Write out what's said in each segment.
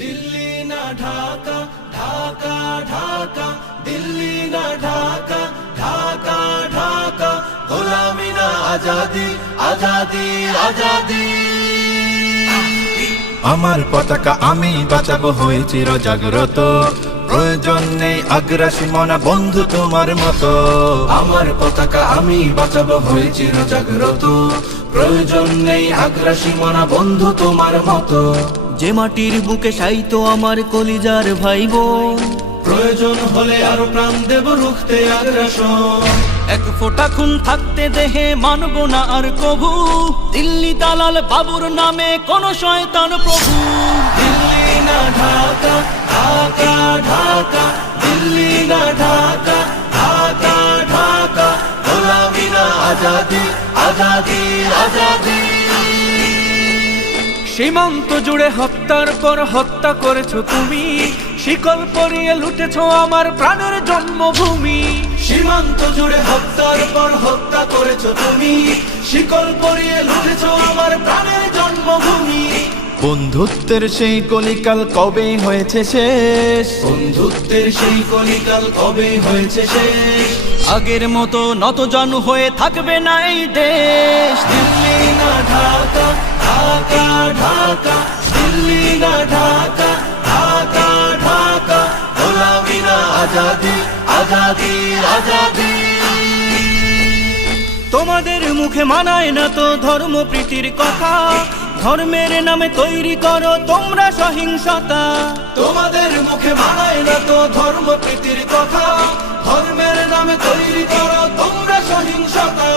দিল্লি না ঢাকা, ঢাকা ঢাকা, দিল্লি না ঢাকা, ঢাকা ঢাকা, গোলামি না আজাদি, আজাদি আজাদি। আমার পতাকা আমি বাঁচাবো হয়ে চির জাগ্রত, প্রয়োজন নেই আগ্রাসী মনা বন্ধু তোমার মতো। আমার পতাকা আমি বাঁচাবো হয়ে চির জাগ্রত, প্রয়োজন নেই আগ্রাসী মনা বন্ধু তোমার মতো। যে মাটির বুকে সাইতো আমার কলিজার ভাই বোন, প্রয়োজন হলে আরো প্রাণ দেব রুখতে আগ্রাসন। এক ফোঁটা খুন থাকতে দেহে মানব না আর কভু, দিল্লি দালাল বাবুর নামে কোন শয়তান প্রভু। দিল্লি না ঢাকা, ঢাকা ঢাকা, দিল্লি না ঢাকা, ঢাকা ঢাকা, গোলামি না আজাদি, আজাদি আজাদি। সীমান্ত জুড়ে হত্যার পর হত্যা করেছো তুমি, শিকল পরিয়ে লুটেছো আমার প্রাণের জন্মভূমি। সীমান্ত জুড়ে হত্যার পর হত্যা করেছো তুমি, শিকল পরিয়ে লুটেছো আমার প্রাণের জন্মভূমি। বন্ধুত্বের সেই কলিকাল কবে হয়েছে শেষ, বন্ধুত্বের সেই কলিকাল কবে হয়েছে শেষ। আগের মতো নতজানু হয়ে থাকবে না এই দেশ। দিল্লি না ঢাকা, ঢাকা ঢাকা, দিল্লি না ঢাকা, ঢাকা ঢাকা, গোলামি না আজাদি, আজাদি আজাদি। তোমাদের মুখে মানায় না তো ধর্মপ্রীতির কথা, ধর্মের নামে তৈরি করো তোমরা সহিংসতা। তোমাদের মুখে মানায় না তো ধর্মপ্রীতির কথা, ধর্মের নামে তৈরি করো তোমরা সহিংসতা।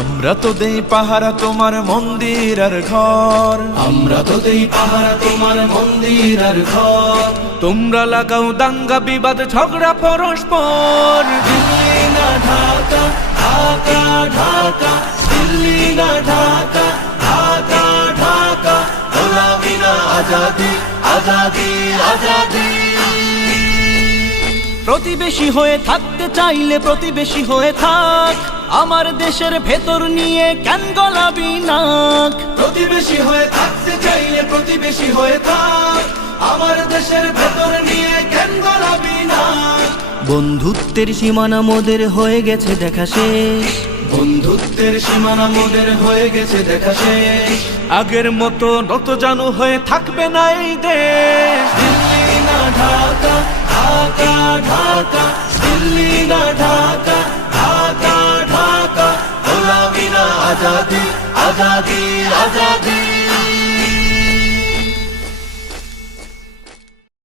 আমরা তো দেই পাহারা তোমার মন্দির আর ঘর, আমরা তো দেই পাহারা তোমার মন্দির আর ঘর। তোমরা লাগাও দাঙ্গা বিবাদ ঝগড়া পরস্পর। দিল্লি না ঢাকা, ঢাকা ঢাকা, দিল্লি না ঢাকা, ঢাকা ঢাকা, গোলামি না আজাদি, আজাদি আজাদি। প্রতিবেশী হয়ে থাকতে চাইলে প্রতিবেশী হয়ে থাক, আমার দেশের ভেতর নিয়ে কেন গলাবি নাক। প্রতিবেশী হয়ে থাকতে চাইলে প্রতিবেশী হয়ে থাক, আমার দেশের ভেতর নিয়ে কেন গলাবি না। বন্ধুত্বের সীমানা মোদের হয়ে গেছে দেখা শেষ, বন্ধুত্বের সীমানা মোদের হয়ে গেছে দেখা শেষ। আগের মতো নতজানু হয়ে থাকবে না এই দেশ। দিল্লি না ঢাকা, ঢাকা ঢাকা, দিল্লি না ঢাকা, ঢাকা ঢাকা, গোলামি না আজাদি, আজাদি আজাদি।